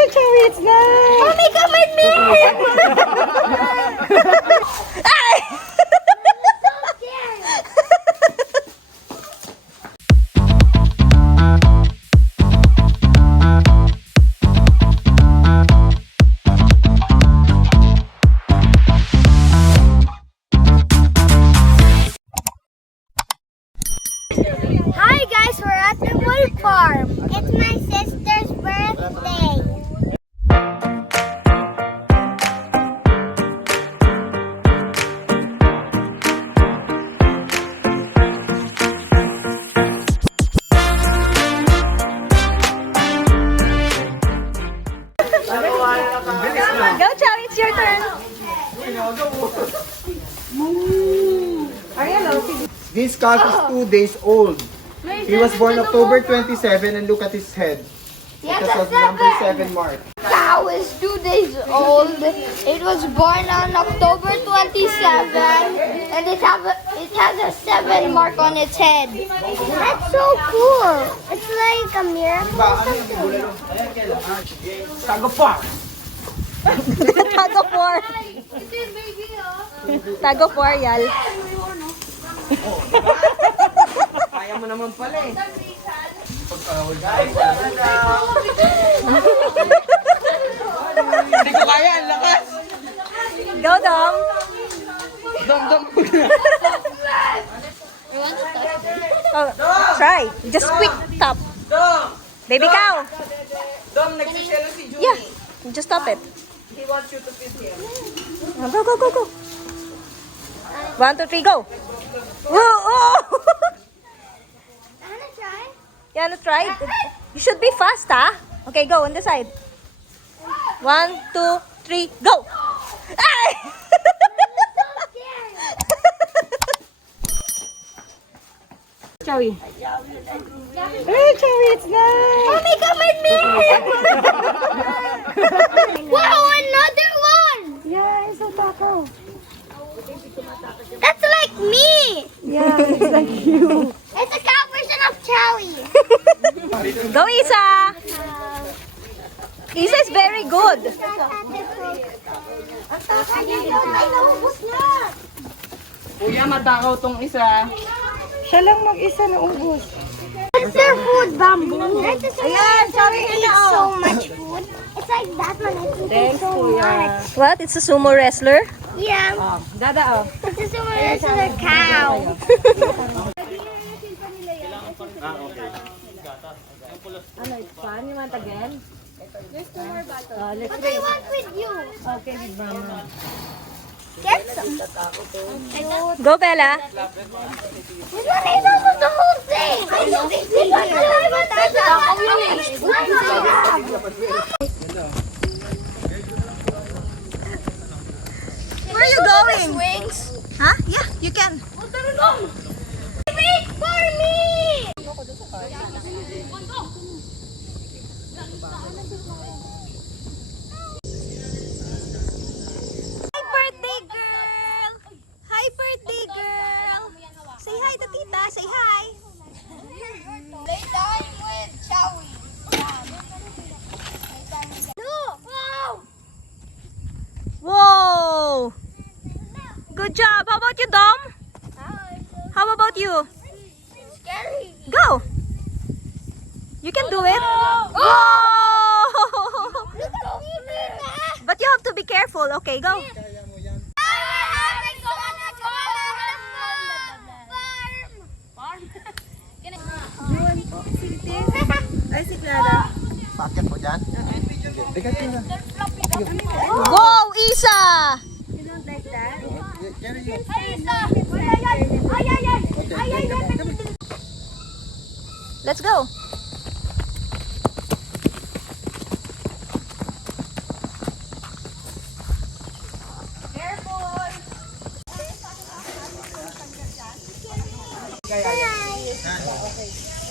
Hey, Chawi, it's nice. Mommy, come with me. Hi guys, we're at the Moolk Farm. It's my sister's birthday. Go, Chawi, it's your turn. This calf is 2 days old. He was born October 27 and look at his head. Yes, Because of number 7 mark. Cow is 2 days old. It was born on October 27 and it has a 7 mark on its head. That's so cool. It's like a miracle or something. Tago-por. Tago-por, yal. Kaya mo naman pala eh. Hindi ko kaya, ang lakas. Go, Dom. Dom. Oh, try. Just quick tap. Dom! Baby cow. Dom, nagsiselo si Julie. Yeah, just stop it. He wants you to feed him. Go, go, go, go. 1, 2, 3, go. Whoa, oh. Wanna try? You wanna try? You should be fast, huh? Okay, go on the side. 1, 2, 3, go. Ay! Chawi. Hey, Chawi, it's nice. Mommy, come with me. Wow, another one. Yeah, it's a taco. That's like me. Yeah, it's like you. It's a cow version of Chawi. Go, Isa. Isa is very good. Kuya, matakaw tong isa. Siya lang mag-isa na ubos. It's their food, bamboo. Ayan, sorry, I eat so much food. It's like that one. I eat so much. What? It's a sumo wrestler? Yeah. Dada, oh. It's a wrestler cow. Ano, it's fun? You want again? There's 2 more bottles. Let's But I want with you. Okay, with Mama. Get some. Go, Bella. This one is almost the whole thing. This one is Where are you going? Wings. Huh? Yeah, you can. Wait for me. Hi, birthday girl! Hi, birthday girl! Say hi to tita. Say hi. Playtime with Chawi. No. Wow. Whoa! Good job. How about you, Dom? How about you? Scary. Go! You can do it. Whoa! Look at me. But you have to be careful. Okay, go. Ay, si Clara. Bakit mo dyan? Dekat mo na. Wow, Isa! You don't like that? Carry you. Let's go.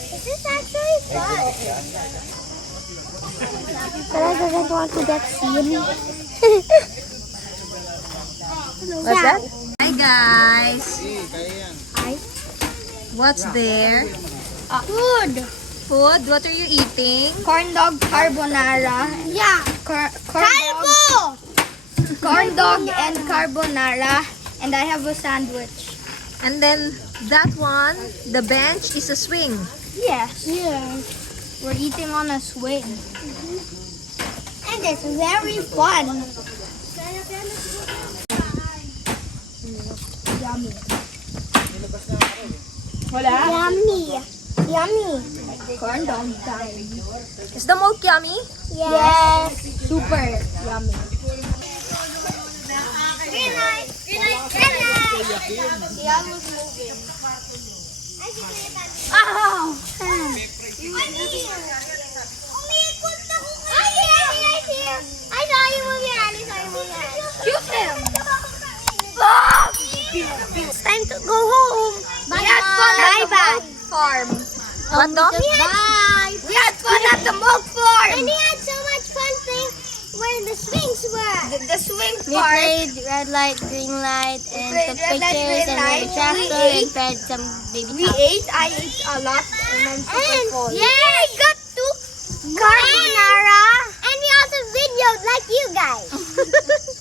This is actually fun. But I doesn't want to get seen. What's that? Hi, guys. Hi. What's there? Food. Food? What are you eating? Corn dog carbonara. Yeah. corn dog and carbonara, and I have a sandwich. And then that one, the bench is a swing. Yes. We're eating on a swing. And it's very fun. Yummy. Yummy. Yummy. Corn dog time. Is the Moolk yummy? Yes. Super yummy. Green light. Green light. Green light. The almost moving. Ow! I saw you moving, Ali. Shoot him! It's time to go home. We had fun at the Moolk Farm. What dog? Bye! We had fun at the Moolk Farm. And we had so much fun thing where the swings were. The swing part. We played red light, green light, and played took red light, pictures green and light. rode a tractor We and fed some baby We cows. ate. I ate a lot, and I'm super full. yeah, I got to carbonara, and we also videoed like you guys.